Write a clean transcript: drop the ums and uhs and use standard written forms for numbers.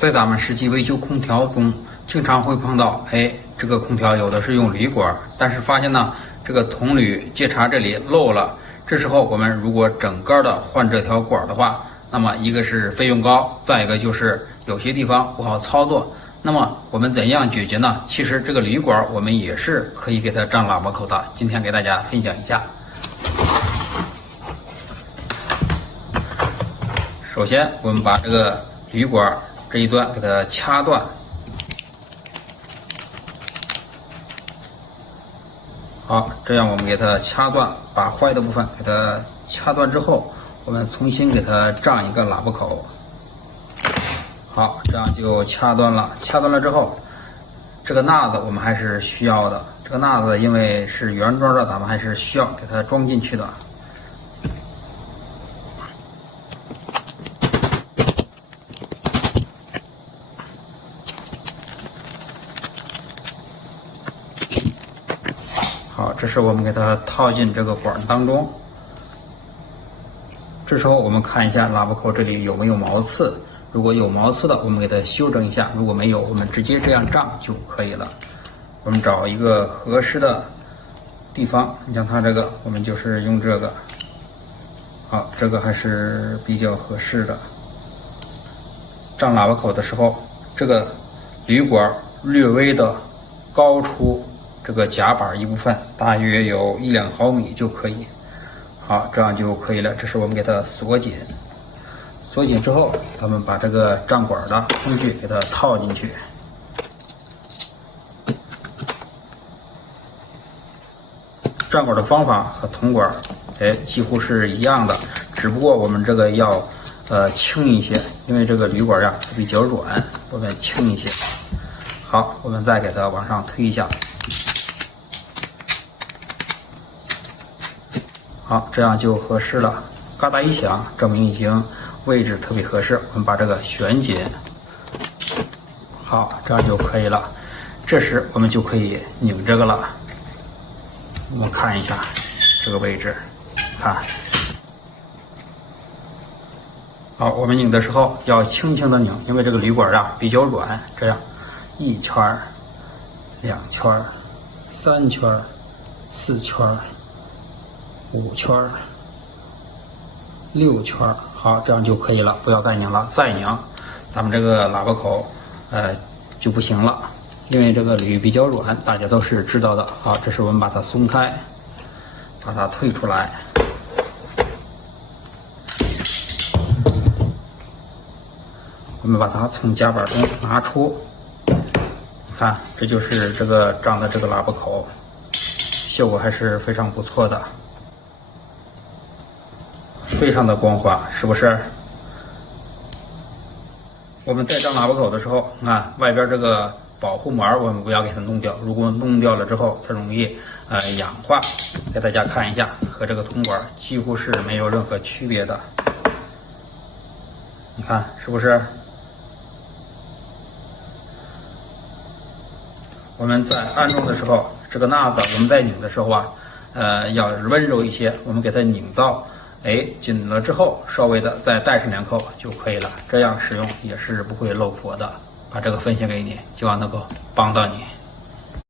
在咱们实际维修空调中，经常会碰到，这个空调有的是用铝管，但是发现呢，这个铜铝接茬这里漏了。这时候我们如果整个的换这条管的话，那么一个是费用高，再一个就是有些地方不好操作。那么我们怎样解决呢？其实这个铝管我们也是可以给它张喇叭口的，今天给大家分享一下。首先我们把这个铝管这一端给它掐断，好，这样我们给它掐断，把坏的部分给它掐断之后，我们重新给它张一个喇叭口。好，这样就掐断了。掐断了之后，这个纳子我们还是需要的。这个纳子因为是原装的，咱们还是需要给它装进去的。好，这时我们给它套进这个管当中。这时候我们看一下喇叭口这里有没有毛刺，如果有毛刺的，我们给它修正一下；如果没有，我们直接这样胀就可以了。我们找一个合适的地方，你像它这个，我们就是用这个。好，这个还是比较合适的。胀喇叭口的时候，这个铝管略微的高出这个夹板一部分，大约有1-2毫米就可以。好，这样就可以了。这是我们给它锁紧，锁紧之后，咱们把这个胀管的工具给它套进去。胀管的方法和铜管，几乎是一样的，只不过我们这个要轻一些，因为这个铝管呀比较软，我们轻一些。好，我们再给它往上推一下。好，这样就合适了。嘎哒一响，证明已经位置特别合适。我们把这个旋紧，好，这样就可以了。这时我们就可以拧这个了。我们看一下这个位置，看。好，我们拧的时候要轻轻的拧，因为这个铝管呀比较软。这样，1圈、2圈、3圈、4圈。5圈、6圈，好，这样就可以了，不要再拧了。再拧，咱们这个喇叭口，就不行了，因为这个铝比较软，大家都是知道的。好，这时我们把它松开，把它退出来。我们把它从夹板中拿出，你看，这就是这个张的这个喇叭口，效果还是非常不错的。非常的光滑，是不是？我们在张喇叭口的时候，看外边这个保护膜，我们不要给它弄掉。如果弄掉了之后，它容易氧化。给大家看一下，和这个铜管几乎是没有任何区别的。你看是不是？我们在安装的时候，这个纳子我们在拧的时候啊，要温柔一些，我们给它拧到。紧了之后，稍微的再带上2口就可以了。这样使用也是不会漏火的。把这个分享给你，希望能够帮到你。